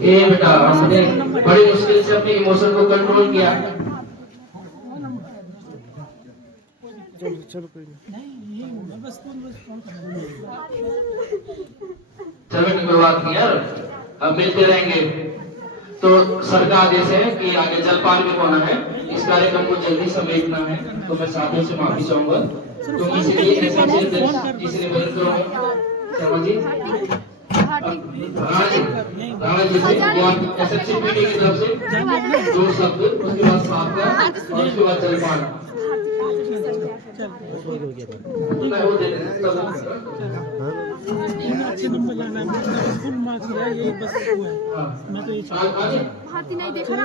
ये बेटा हमने बड़ी मुश्किल से अपने इमोशन को कंट्रोल किया। चलो कोई कोई बात नहीं यार, अब मिलते रहेंगे। तो सर का आदेश है कि आगे जलपान भी होना है, इस कार्यक्रम को जल्दी समेटना है, तो मैं साथियों से माफी चाहूंगा। तो इसलिए इसलिए शर्मा जी राणा जी से एसएससी पीटी की तरफ से 2 शब्द, उसके बाद साहब का और उसके बाद जलपान मैं वो दे अच्छे नंबर लाना है, फुल मार्क्स है, ये बस हुआ है। मैं तो ये हाथी नहीं देखा ना,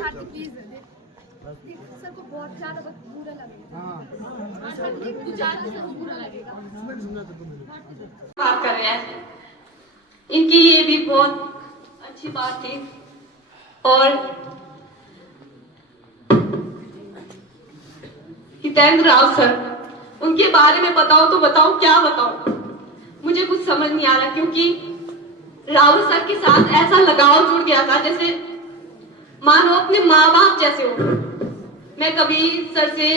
हाथी प्लीज सर को बहुत ज्यादा बुरा लगेगा। बात कर रहे हैं, इनकी ये भी बहुत अच्छी बात थी। और हितेंद्र राव सर, उनके बारे में बताओ तो बताओ, क्या बताओ, मुझे कुछ समझ नहीं आ रहा। क्योंकि रावत सर के साथ ऐसा लगाव जुड़ गया था जैसे मानो अपने माँ बाप जैसे हो। मैं कभी सर से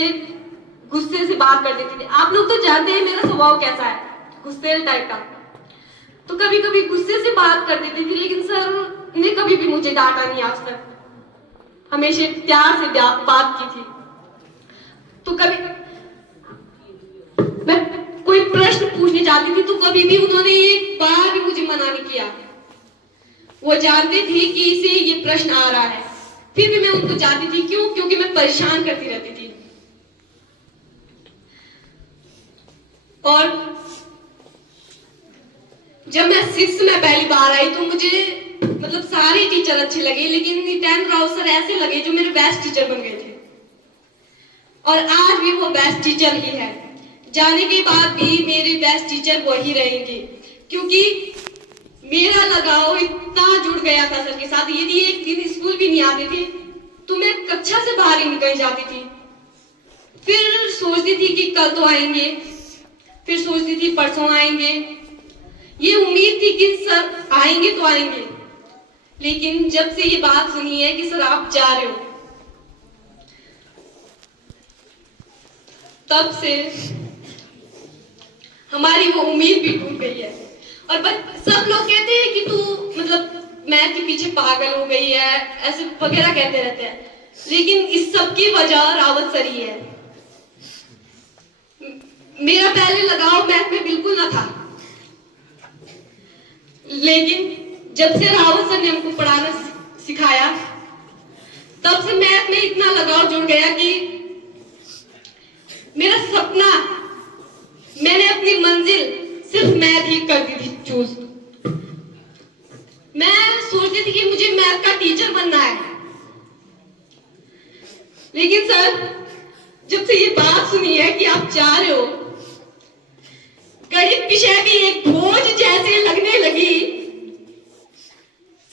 गुस्से से बात कर देती थी। आप लोग तो जानते हैं मेरा स्वभाव कैसा है, गुस्से टाइप का। तो कभी कभी गुस्से से बात कर देती थी, लेकिन सर ने कभी भी मुझे डांटा नहीं आज तक, हमेशा प्यार से बात की थी। तो कभी मैं कोई प्रश्न पूछने जाती थी तो कभी भी उन्होंने एक बार भी मुझे मना नहीं किया। वो जानते थे कि इसे ये प्रश्न आ रहा है, फिर भी मैं उनको जाती थी। क्यों? क्योंकि मैं परेशान करती रहती थी। और जब मैं 6th में पहली बार आई तो मुझे मतलब सारे टीचर अच्छे लगे, लेकिन हितेंद्र राव सर ऐसे लगे जो मेरे बेस्ट टीचर बन गए थे। और आज भी वो बेस्ट टीचर ही है। जाने के बाद भी मेरे बेस्ट टीचर वही रहेंगे, क्योंकि मेरा लगाव इतना जुड़ गया था सर के साथ। यदि एक दिन स्कूल भी नहीं आते थे तो मैं कक्षा से बाहर ही निकल जाती थी। फिर सोचती थी कि कल तो आएंगे, फिर सोचती थी परसों आएंगे। ये उम्मीद थी कि सर आएंगे तो आएंगे। लेकिन जब से ये बात सुनी है कि सर आप जा रहे हो, तब से हमारी वो उम्मीद भी टूट गई है। और सब लोग कहते हैं कि तू मतलब मैथ के पीछे पागल हो गई है, ऐसे वगैरह कहते रहते हैं, लेकिन इस सब की वजह रावत सर ही है। मेरा पहले लगाव मैथ में बिल्कुल ना था, लेकिन जब से रावत सर ने हमको पढ़ाना सिखाया, तब से मैथ में इतना लगाव जुड़ गया कि मेरा सपना, मैंने अपनी मंजिल सिर्फ मैथ ही कर दी थी चूज। मैं सोचती थी कि मुझे मैथ का टीचर बनना है, लेकिन सर जब से ये बात सुनी है कि आप जा रहे हो, गणित विषय भी एक बोझ जैसे लगने लगी।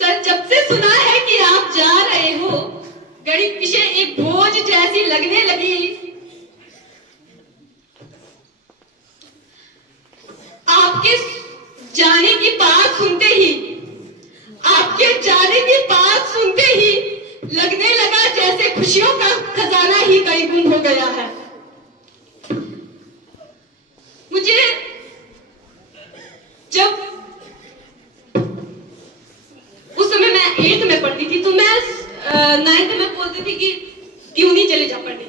सर जब से सुना है कि आप जा रहे हो, गणित विषय एक बोझ जैसी लगने लगी। आपके जाने की बात सुनते ही, आपके जाने की बात सुनते ही लगने लगा जैसे खुशियों का खजाना ही कहीं गुम हो गया है। मुझे जब उस समय मैं 8th में पढ़ती थी तो मैं 9th में बोलती थी कि क्यों नहीं चले जा पढ़ने।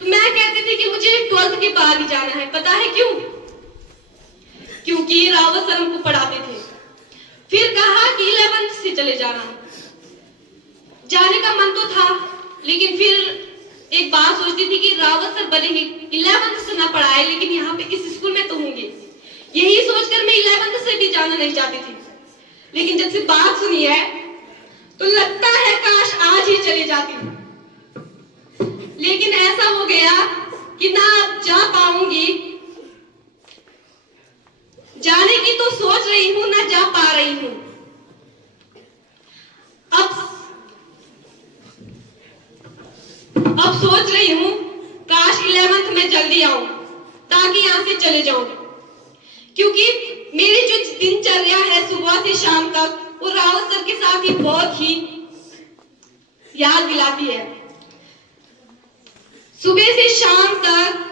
तो मैं कहती थी कि मुझे 12th के बाद ही जाना है। पता है क्यों? क्योंकि रावत सर हमको पढ़ाते थे। फिर कहा कि 11th से चले जाना। जाने का मन तो था, लेकिन फिर एक बात सोचती थी कि रावत सर भले ही 11th से ना पढ़ाए, लेकिन यहाँ पे इस स्कूल में तो होंगे। यही सोचकर मैं 11th से भी जाना नहीं चाहती थी। लेकिन जब से बात सुनी है तो लगता है काश आज ही चले जाती। लेकिन ऐसा हो गया कि ना अब जा पाऊंगी। जाने की तो सोच रही हूं, ना जा पा रही हूं। अब सोच रही हूं काश 11th में जल्दी आऊं, ताकि यहाँ से चले जाऊं, क्योंकि मेरी जो दिनचर्या है सुबह से शाम तक वो रावत सर के साथ ही बहुत ही याद दिलाती है। सुबह से शाम तक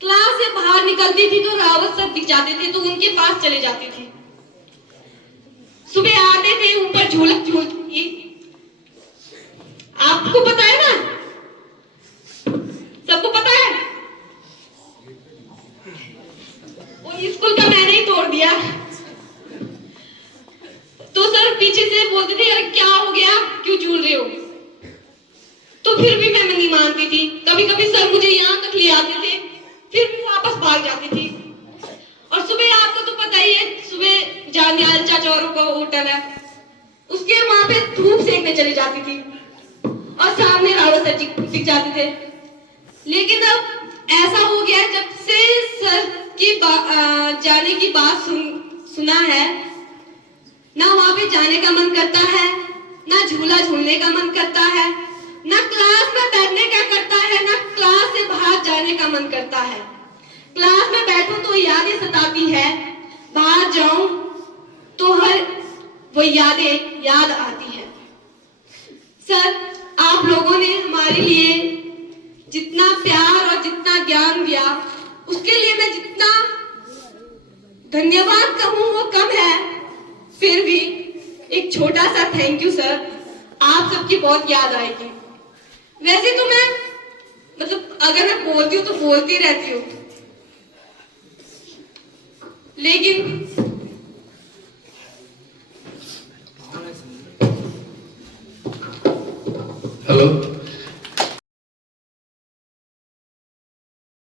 क्लास से बाहर निकलती थी तो रावत सर दिख जाते थे, तो उनके पास चले जाती थी। सुबह आते थे, ऊपर झूलक झूलती थी, आपको पता है ना, सबको पता है, वो स्कूल का मैंने ही तोड़ दिया। तो सर पीछे से बोलते थे अरे क्या हो गया, क्यों झूल रहे हो, तो फिर भी मैं नहीं मानती थी। कभी कभी सर मुझे यहाँ तक ले आते थे, फिर भी वापस भाग जाती थी। और सुबह आपको तो पता ही है, सुबह जानियाल चाचौरों का होटल है, उसके वहां पे धूप सेकने चली जाती थी और सामने रावत सर दिख जाते थे। लेकिन अब ऐसा हो गया, जब से सर की जाने की बात सुना है, ना वहां पे जाने का मन करता है, ना झूला झूलने का मन करता है, ना क्लास में बैठने का करता है, ना क्लास से बाहर जाने का मन करता है। क्लास में बैठूं तो यादें सताती है, बाहर जाऊं तो हर वो यादें याद आती है। सर आप लोगों ने हमारे लिए जितना प्यार और जितना ज्ञान दिया, उसके लिए मैं जितना धन्यवाद कहूं वो कम है, फिर भी एक छोटा सा थैंक यू सर, आप सबकी बहुत याद आएगी। वैसे तो मैं मतलब अगर मैं बोलती हूँ तो बोलती रहती हूँ, लेकिन हेलो